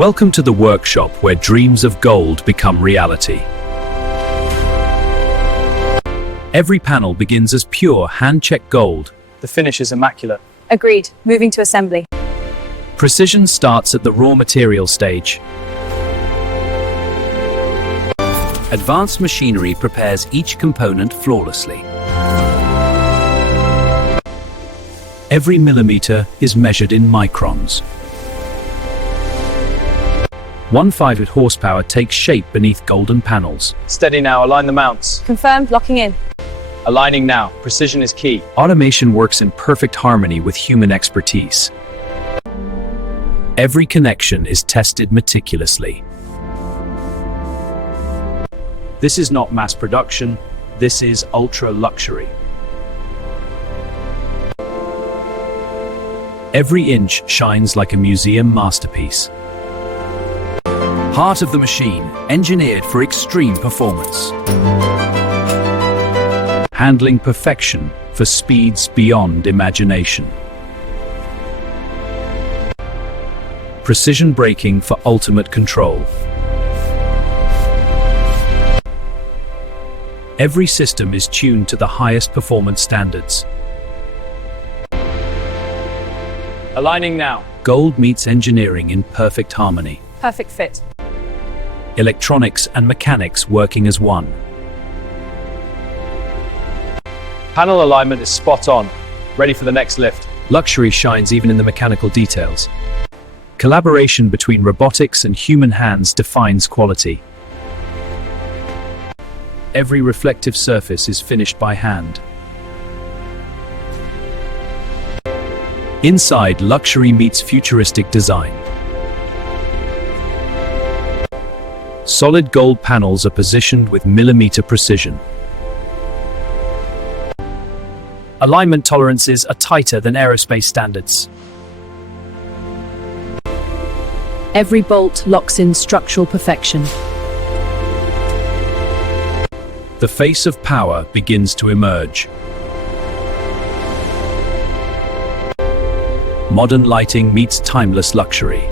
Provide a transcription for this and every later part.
Welcome to the workshop where dreams of gold become reality. Every panel begins as pure, hand-checked gold. The finish is immaculate. Agreed. Moving to assembly. Precision starts at the raw material stage. Advanced machinery prepares each component flawlessly. Every millimeter is measured in microns. 1/5 horsepower takes shape beneath golden panels. Steady now, align the mounts. Confirmed. Locking in. Aligning now, precision is key. Automation works in perfect harmony with human expertise. Every connection is tested meticulously. This is not mass production, this is ultra luxury. Every inch shines like a museum masterpiece. Heart of the machine, engineered for extreme performance. Handling perfection for speeds beyond imagination. Precision braking for ultimate control. Every system is tuned to the highest performance standards. Aligning now. Gold meets engineering in perfect harmony. Perfect fit. Electronics and mechanics working as one. Panel alignment is spot on. Ready for the next lift. Luxury shines even in the mechanical details. Collaboration between robotics and human hands defines quality. Every reflective surface is finished by hand. Inside, luxury meets futuristic design. Solid gold panels are positioned with millimeter precision. Alignment tolerances are tighter than aerospace standards. Every bolt locks in structural perfection. The face of power begins to emerge. Modern lighting meets timeless luxury.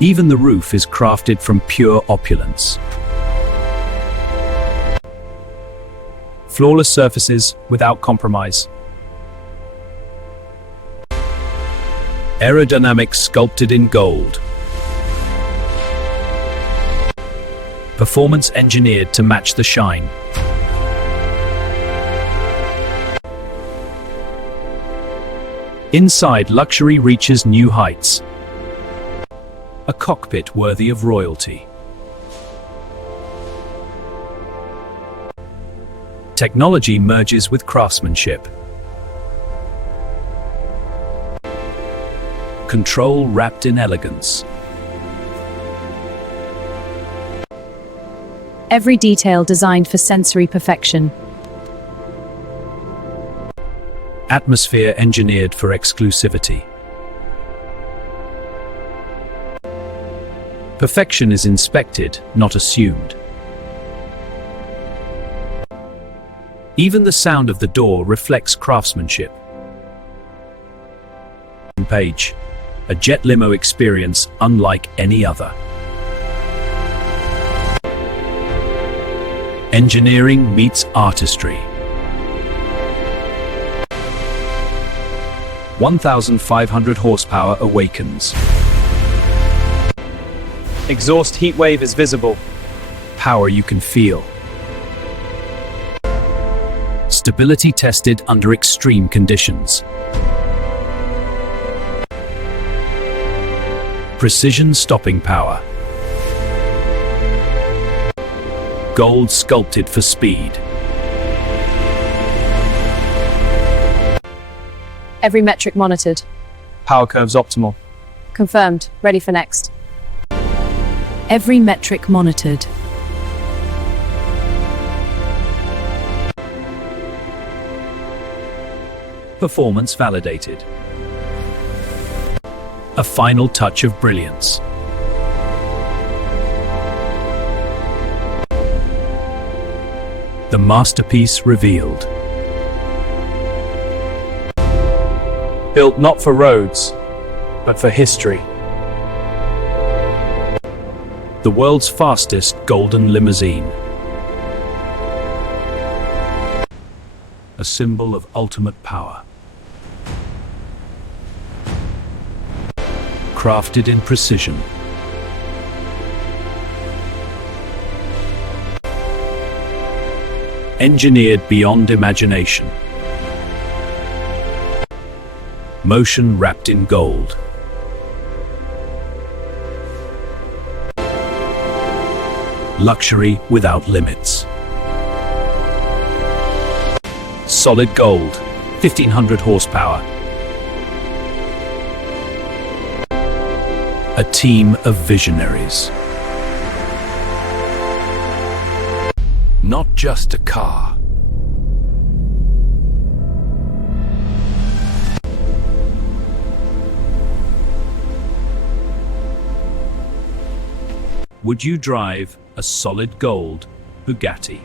Even the roof is crafted from pure opulence. Flawless surfaces without compromise. Aerodynamics sculpted in gold. Performance engineered to match the shine. Inside, luxury reaches new heights. A cockpit worthy of royalty. Technology merges with craftsmanship. Control wrapped in elegance. Every detail designed for sensory perfection. Atmosphere engineered for exclusivity. Perfection is inspected, not assumed. Even the sound of the door reflects craftsmanship. Page, a jet limo experience unlike any other. Engineering meets artistry. 1,500 horsepower awakens. Exhaust heat wave is visible. Power you can feel. Stability tested under extreme conditions. Precision stopping power. Gold sculpted for speed. Every metric monitored. Power curves optimal. Confirmed. Ready for next. Every metric monitored. Performance validated. A final touch of brilliance. The masterpiece revealed. Built not for roads, but for history. The world's fastest golden limousine. A symbol of ultimate power. Crafted in precision. Engineered beyond imagination. Motion wrapped in gold. Luxury without limits. Solid gold, 1500 horsepower. A team of visionaries. Not just a car. Would you drive a solid gold Bugatti?